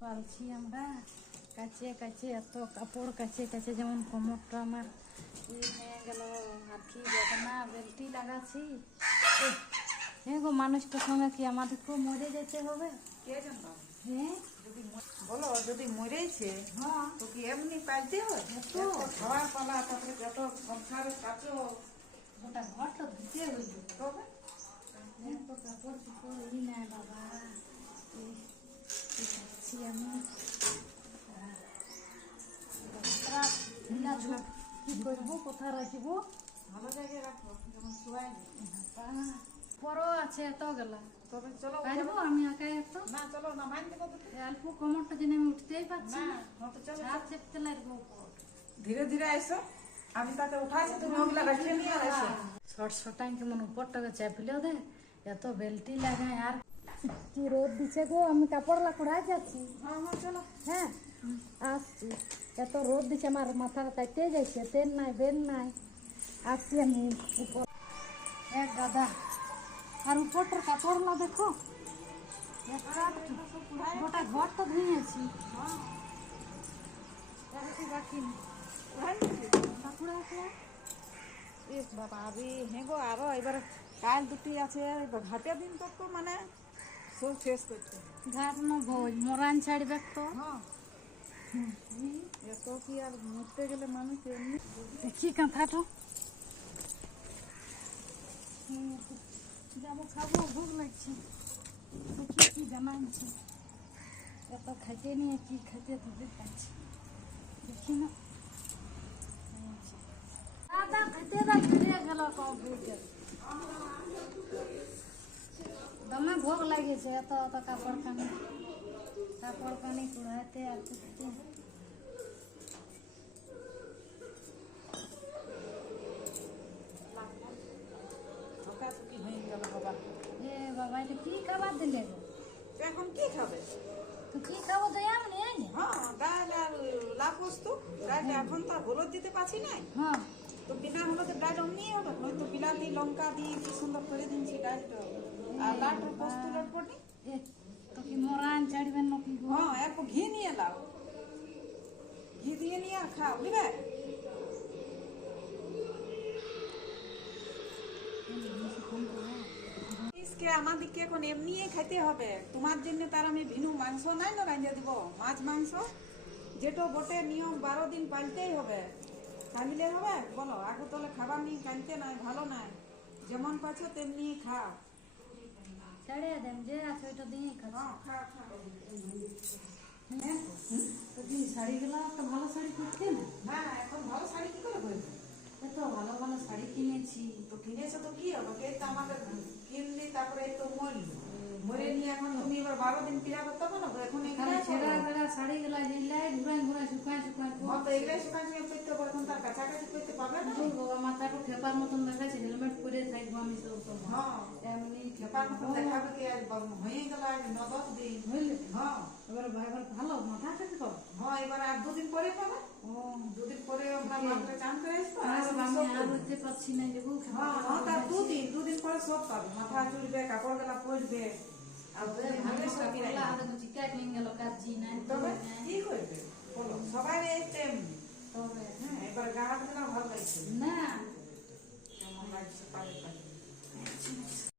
পালছি আমরা কাছে কাছে এত কাপড় কাছে কাছে, যেমন কোমরটা আমার হয়ে গেল, আর কি বেদনা, বেল্টি লাগাচ্ছি। হ্যাঁ গো, মানুষটার সঙ্গে কি আমাদেরকেও মরে যেতে হবে? কে জানতো? হ্যাঁ বলো, যদি মরেছে হ্যাঁ, তো কি এমনি পাইতে হয়? তো খাওয়া পালা, তারপরে যত সংসারের কাজও গোটা ঘরটা ধুতে হইল। তবে এত কাপড় চোপড় ই নাই বাবা, কি আমি কি করবো, কোথায় রাখবো? ভালো জায়গায় রাখো, যেমন শোয়াই পরও আছে এত গেলা, তবে চলো পারবো আমি একাই এত? না, চলো না, মাইন দেবো তো। অল্প কোমরটা যেন আমি উঠতেই পারছি না, না, তো চলো ছাদ চেপতে লাগবো উপর। ধীরে ধীরে এসো, আমি তাকে উঠাইছি, তুমি ওগুলা রেখে নিয়ে এসো। শর্ট শর্টাই কেমন উপরটাকে চাপলেও দে, এত বেল্টি লাগায়। আর কি রোদ দিছে গো, আমি কাপড় লাকুড়াই যাচ্ছি। হ্যাঁ হ্যাঁ, চলো। হ্যাঁ আসছি, এত রোদ দিছে আমার মাথাটা তাইতে যাইছে, তেল নাই বেল নাই। আসছি আমি উপর। এক দাদা, আর উপরটার কাপড়গুলো দেখো, একটা গোটা ঘর তো ধুয়েছি, বাকি বাঁকুড়া আছে। এ বাবা, আরে হ্যাঁ গো, আরো এবার কাল দুটি আছে, এবার ঘাটে দিন তক তো মানে সব শেষ করছে। ঘাট ন ভোজ মোরান ছাড়বে তো। হ্যাঁ, এত কি আর মরতে গেলে মানুষ এমনি। দেখি কাঁথাটা যাবো, খাবো, ভোগ লাগছে। দেখি কি জানাচ্ছি, এত খাইতে নিয়ে কি খাইতে দিতে পারছি, দেখি না। দাদা খাইতে ফিরে গেল কম্পিউটার, দমে ভোগ লাগিয়েছে। এত এত কাপড় কানি কুড়াইতে আর করতে। ঠকাঠকি হয়ে গেল বাবা। এ বাবা, এটা কি খাবার দিলে গো? তো এখন কি খাবে? তো কি খাবো তো এমনি এই না? হ্যাঁ, ডাল আর লাভ বস্তু। ডাল এখন তো আর হলুদ দিতে পারছি নাই, হ্যাঁ, তো বিনা হলুদের ডাল অমনি হবে। হয়তো বিলাতি লঙ্কা দিয়ে কি সুন্দর করে দিনছি ডালটা, আর লাটের বস্তু লটপটি। এ তো কি মোরান ছাড়বেন নাকি গো? হ্যাঁ, একটু ঘি নিয়ে লাও, ঘি দিয়ে নিয়ে আর খাও, বুঝলে? আজকে আমাদেরকে এখন এমনি খাইতে হবে। তোমার জন্য তার আমি ভিনু মাংস নাই না রাঁধে দিব, মাছ মাংস যেটা বটে নিয়ম 12 দিন পাল্টেই হবে। কামিলে হবে বলো? আগে তাহলে খাবার নিয়ে কানতে নাই, ভালো নাই। যেমন পাচ্ছ তেমনি খাও। ছেড়ে দেন, যে আছে ওইটা দিয়ে খাবো। হ্যাঁ, খাও খাও। হ্যাঁ, তো কি শাড়িগুলো একটা ভালো শাড়ি কিনতে না? না, এখন ভালো শাড়ি কি করে বলবো? এত ভালো ভালো শাড়ি কিনেছি। তো কিনেছো তো কি হবে? এই তো আমাদের কিনলি, তারপরে এই তো মরে নিয়ে এখন তুমি এবার 12 দিন পিড়া করতে পারো না? এখন খালি এগুলাই ছেঁড়া করো। বেড়া শাড়িগুলো যেগুলাই ঘুরাই ঘুরাই শুকায় শুকায় হ্যাঁ, তো এগুলাই শুকান শুকান করতে হবে, এখন তার কাছাকাছি করতে পারবে না। মাথাটা খেপার মতন দেখাচ্ছে, হেলমেট পরে থাকবো আমি সব সময়। হ্যাঁ, এমনি খেপার মতো দেখাবে কি? আজ হয়ে গেল, আজ 9-10 দিন। বুঝলে? হ্যাঁ এবার ভালো মাথা খেতে পাবো। হ্যাঁ, এবার আর 2 দিন পরে পাবে। ও 2 দিন পরে আমরা মাত্র চান করে আসবো। আর আর আমি সব আর পাবে। হতে পারছি না যে বউ খেতে হ্যাঁ হ্যাঁ, তার 2 দিন পরে সব পাবে। মাথা চুলবে, কাপড় গেলা পরবে, আর 2 দিন আগে সব কিনে আনবে। চিকাই নিয়ে গেল কাজি নাই তবে কি করবে বলো? সবাই এই তেমনি। তবে হ্যাঁ, এবার গা হাত দিলাম, ভালো লাগছে। না কেমন লাগছে পায়ে পায়ে।